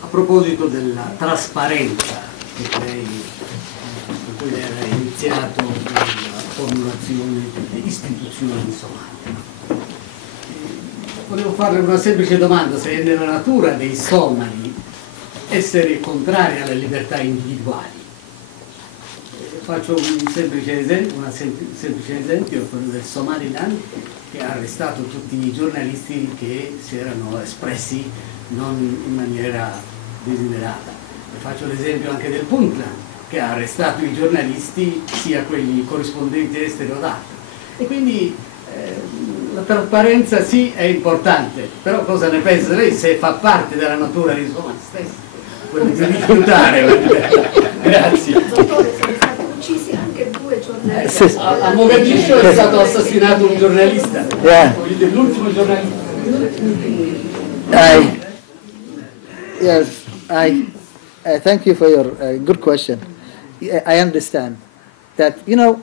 A proposito della trasparenza con cui lei ha iniziato la formulazione delle istituzioni in Somalia, volevo farle una semplice domanda: se è nella natura dei somali essere contrari alle libertà individuali. Faccio un semplice esempio, quello del Somaliland, che ha arrestato tutti i giornalisti che si erano espressi non in maniera desiderata. E faccio l'esempio anche del Puntland, che ha arrestato i giornalisti, sia quelli corrispondenti esteri o d'altro. E quindi la trasparenza sì è importante, però cosa ne pensa lei, se fa parte della natura dei somali stessi? Quello di rifiutare. Grazie. Uccisi anche 2 giornalisti. A Mogadiscio è stato assassinato un giornalista, l'ultimo giornalista. Yes, thank you for your good question. I understand that, you know,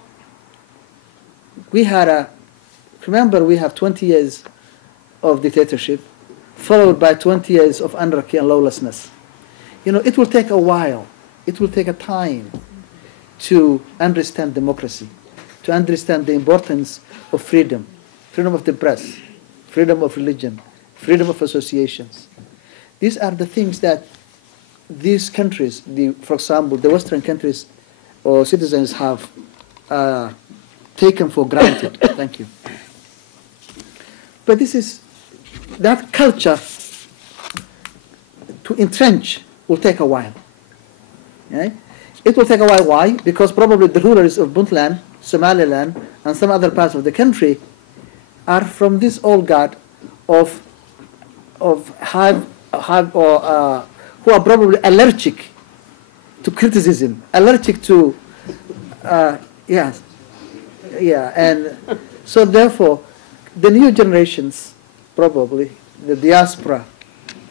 remember we have 20 years of dictatorship followed by 20 years of anarchy and lawlessness. You know, it will take a while, it will take a time to understand democracy, to understand the importance of freedom, freedom of the press, freedom of religion, freedom of associations. These are the things that these countries, for example, the Western countries or citizens have taken for granted. Thank you. But that culture to entrench will take a while. Okay? It will take a while. Why? Because probably the rulers of Puntland, Somaliland, and some other parts of the country are from this old guard who are probably allergic to criticism, allergic to and so therefore the new generations, probably the diaspora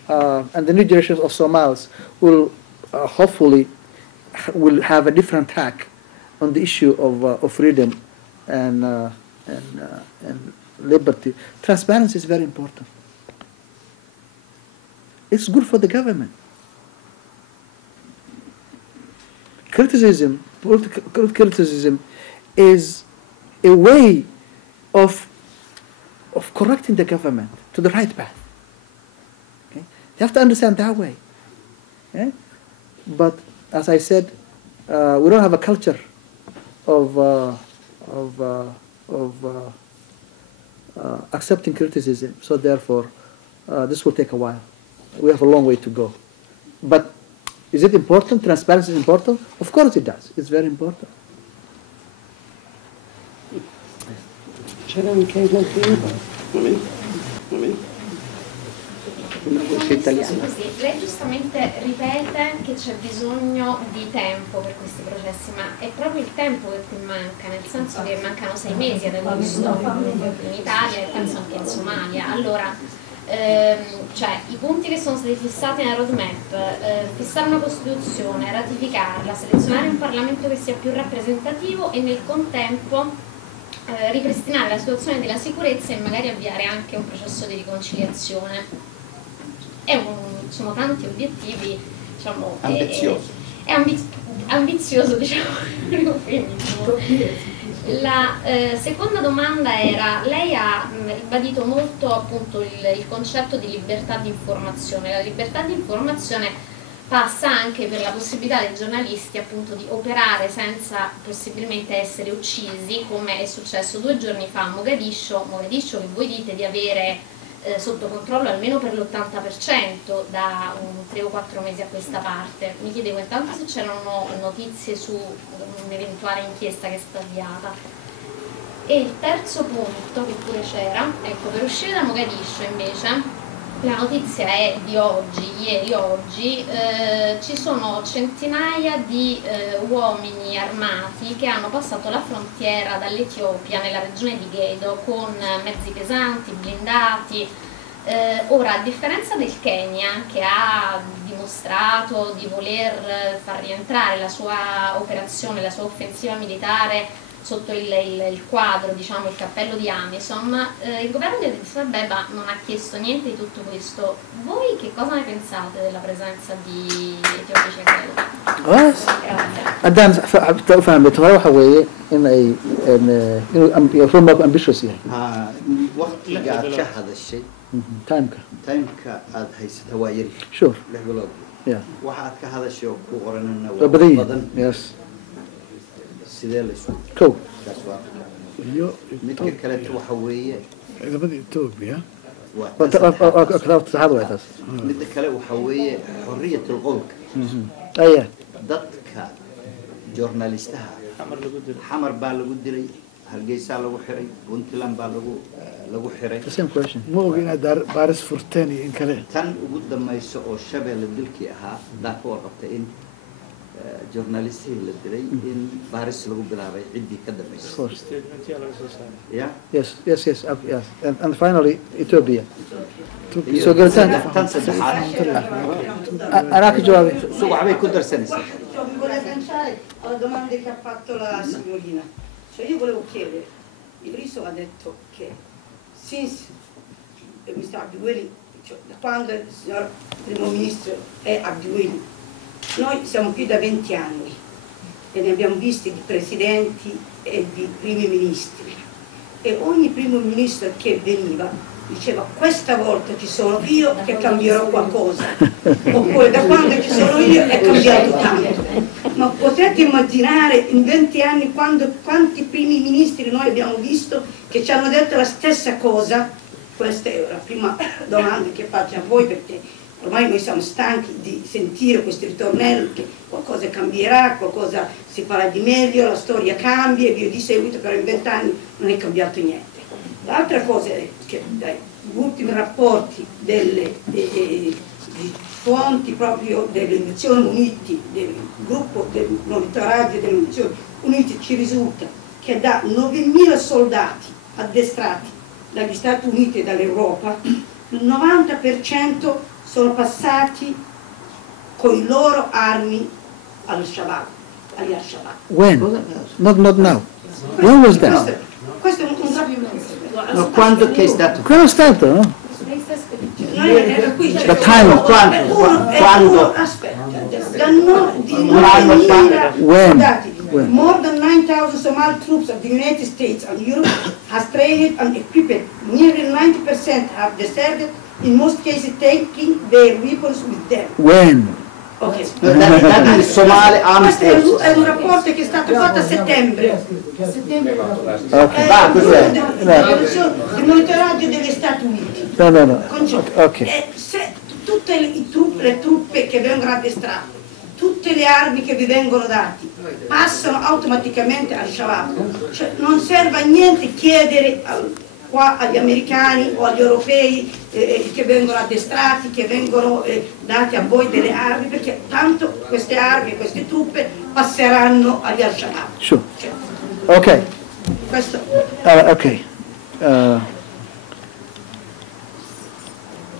and the new generations of Somalis will hopefully will have a different tack on the issue of freedom and liberty. Transparency is very important. It's good for the government. Criticism, political criticism, is a way of correcting the government to the right path. Okay? You have to understand that way. Okay? But as I said, we don't have a culture of accepting criticism. So therefore, this will take a while. We have a long way to go. But is it important? Transparency is important? Of course it does. It's very important. C'era anche il una voce italiana. Lei giustamente ripete che c'è bisogno di tempo per questi processi, ma è proprio il tempo che qui manca, nel senso che mancano 6 mesi ad agosto in Italia e penso anche in Somalia. Allora, cioè i punti che sono stati fissati nella roadmap, fissare una Costituzione, ratificarla, selezionare un Parlamento che sia più rappresentativo e nel contempo ripristinare la situazione della sicurezza e magari avviare anche un processo di riconciliazione. Sono tanti obiettivi, diciamo, ambizioso. È ambizioso, diciamo, il eufemismo. La seconda domanda era, lei ha ribadito molto appunto il concetto di libertà di informazione. La libertà di informazione passa anche per la possibilità dei giornalisti appunto di operare senza possibilmente essere uccisi, come è successo 2 giorni fa a Mogadiscio che voi dite di avere sotto controllo almeno per l'80% da 3 o 4 mesi a questa parte. Mi chiedevo intanto se c'erano notizie su un'eventuale inchiesta che è stata avviata. E il terzo punto, che pure c'era, ecco, per uscire da Mogadiscio invece, la notizia è di oggi, ieri-oggi, ci sono centinaia di uomini armati che hanno passato la frontiera dall'Etiopia nella regione di Gedo con mezzi pesanti, blindati. Ora, a differenza del Kenya, che ha dimostrato di voler far rientrare la sua operazione, la sua offensiva militare sotto il quadro, diciamo, il cappello di Amisom, il governo di Addis Abeba non ha chiesto niente di tutto questo. Voi che cosa ne pensate della presenza di etiopici a Cairo? haddaan fahmay hore waxa weeye inuu roadmap ambitious yahay waqtiga aad ka hadashay timeka aad haysata waa yari sure 6 bilood yeah waxa aad ka hadashay oo ku qoranana waa badan yes sidee la isku kow taas waa midka kale waxa weeye ciidamada Ethiopia kitaabta saxad waa taas midka kale waxa weeye xorriyatul qowlka aya dadka journalistaha xamar baa lagu dilay hargeysa lagu xiray puntland baa lagu xiray the same question ma ogi inaad baaris furteen iyo in kale tan ugu dambayso oo shabeelle dilkii ahaa daa ka warqabtay in journalistii la dilay in baaris lagu bilaabay ciddii ka dambaysay yeah yes and finally Ethiopia so galtaan tan saddexaad anaa ka jawaabay so waxbay ku darsanaysaa Mi vuole agganciare alla domanda che ha fatto la signorina. Cioè io volevo chiedere, il Riso ha detto che since Mr. Abdiweli, cioè, da quando il signor primo ministro è Abdiweli, noi siamo più da 20 anni e ne abbiamo visti di presidenti e di primi ministri e ogni primo ministro che veniva diceva questa volta ci sono io che cambierò qualcosa, oppure da quando ci sono io è cambiato tanto. Ma potete immaginare in 20 anni quanti primi ministri noi abbiamo visto che ci hanno detto la stessa cosa? Questa è la prima domanda che faccio a voi, perché ormai noi siamo stanchi di sentire questi ritornelli che qualcosa cambierà, qualcosa si farà di meglio, la storia cambia e via di seguito, però in 20 anni non è cambiato niente. L'altra cosa è che dagli ultimi rapporti di fonti proprio delle Nazioni Unite, del gruppo del monitoraggio delle Nazioni Unite, ci risulta che da 9.000 soldati addestrati dagli Stati Uniti e dall'Europa, il 90% sono passati con le loro armi agli Al-Shabaab. when not now when was that Questo è un no, quando che è stato quando è stato no? The time quando aspetta, di 9.000 soldati, more than 9,000 Somali troops of the United States and Europe has trained and equipped. Nearly 90% have deserted, in most cases taking their weapons with them. when Okay. da Somali Questo è un rapporto che è stato fatto a settembre. Il monitoraggio degli Stati Uniti. no okay Se tutte le truppe che vengono addestrate, tutte le armi che vi vengono date, passano automaticamente al Shabaab. Cioè, non serve a niente chiedere qua agli americani o agli europei che vengono addestrati, che vengono date a voi delle armi, perché tanto queste armi, queste truppe passeranno agli Al-Shabaab. sure Cioè, okay questo. okay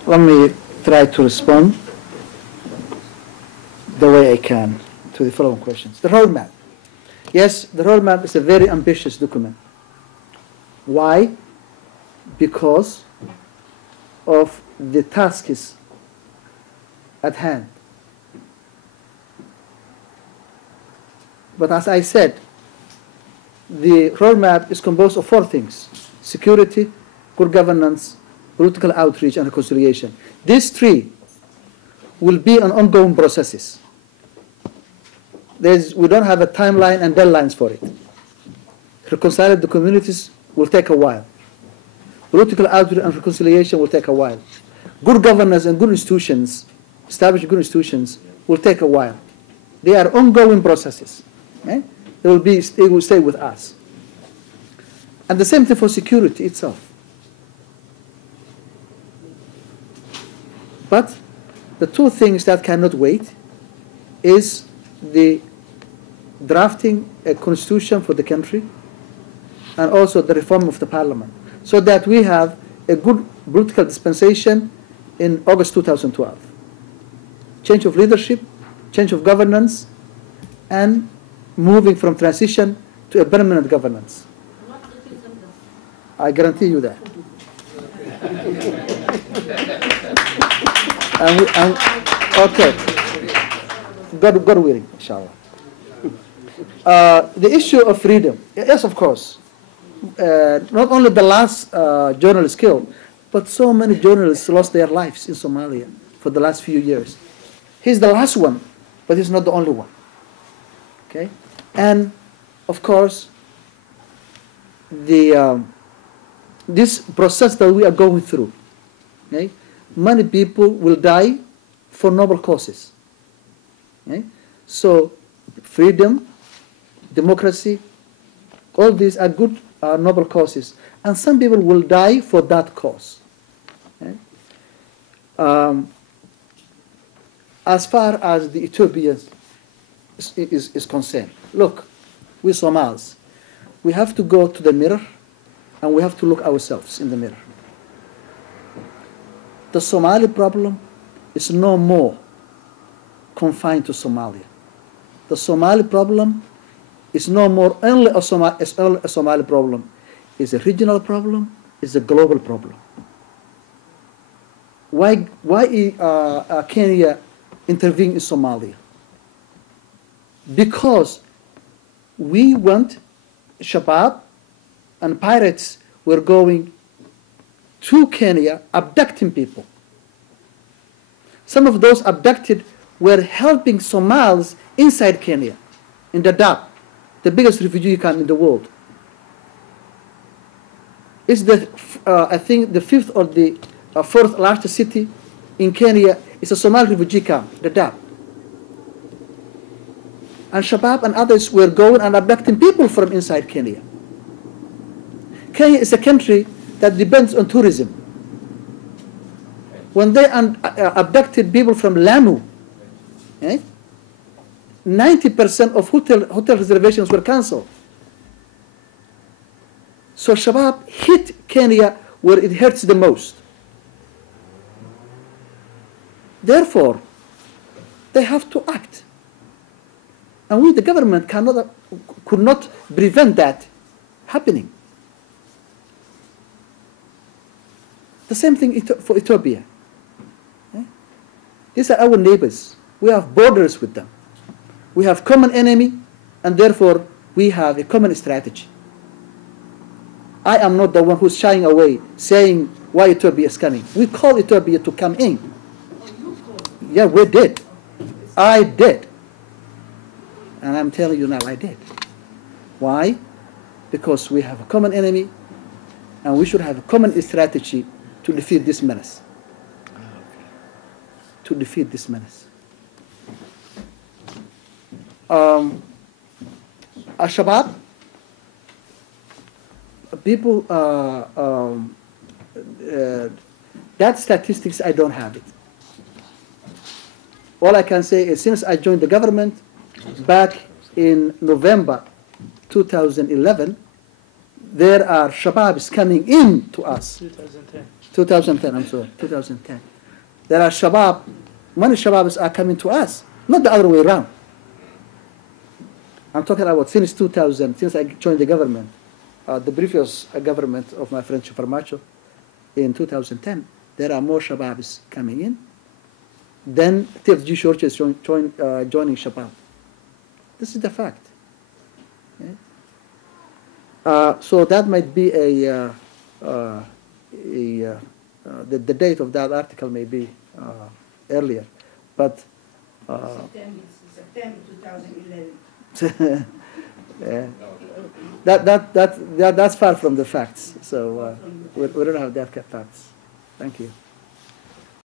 let me try to respond the way I can to the following questions. The roadmap. Yes, the roadmap is a very ambitious document. Why? Because of the tasks at hand. But as I said, the roadmap is composed of 4 things: security, good governance, political outreach, and reconciliation. These 3 will be on ongoing processes. We don't have a timeline and deadlines for it. Reconciling the communities will take a while. Political outreach and reconciliation will take a while. Good governance and good institutions, establishing good institutions, will take a while. They are ongoing processes. Okay? They will stay with us. And the same thing for security itself. But the 2 things that cannot wait is the drafting a constitution for the country and also the reform of the parliament, so that we have a good political dispensation in August 2012. Change of leadership, change of governance, and moving from transition to a permanent governance. I guarantee you that. Okay. God willing, inshallah. The issue of freedom, yes, of course. Not only the last journalist killed, but so many journalists lost their lives in Somalia for the last few years. He's the last one, but he's not the only one. Okay, and of course, this process that we are going through, okay, many people will die for noble causes. Okay, so freedom, democracy, all these are good, noble causes, and some people will die for that cause. Okay? As far as the Ethiopians is concerned, look, we Somalis, we have to go to the mirror and we have to look ourselves in the mirror. The Somali problem is no more confined to Somalia. The Somali problem is no more only a Somali problem. It's a regional problem. It's a global problem. Why Kenya intervene in Somalia? Because we want Shabab and pirates were going to Kenya abducting people. Some of those abducted were helping Somalis inside Kenya, in Dadaab, the biggest refugee camp in the world. It's the, I think, the fifth or the fourth largest city in Kenya. It's a Somali refugee camp, Dadaab. And Shabab and others were going and abducting people from inside Kenya. Kenya is a country that depends on tourism. When they abducted people from Lamu, 90% of hotel reservations were cancelled. So Shabab hit Kenya where it hurts the most. Therefore, they have to act. And we, the government, could not prevent that happening. The same thing for Ethiopia. These are our neighbors. We have borders with them. We have common enemy, and therefore we have a common strategy. I am not the one who's shying away, saying why Ethiopia is coming. We call Ethiopia to come in. Yeah, we did. I did. And I'm telling you now, I did. Why? Because we have a common enemy, and we should have a common strategy to defeat this menace. To defeat this menace. Al-Shabaab, people, that statistics, I don't have it. All I can say is since I joined the government back in November 2011, there are Shababs coming in to us. 2010, I'm sorry, 2010. There are Shabab, many Shababs are coming to us, not the other way around. I'm talking about since 2000, since I joined the government, the previous government of my friend Farmacho, in 2010, there are more Shababs coming in than TFG churches joining Shabab. This is the fact. Okay? So that might be the date of that article may be earlier, but September 2011. That's far from the facts. So we don't have that facts. Thank you.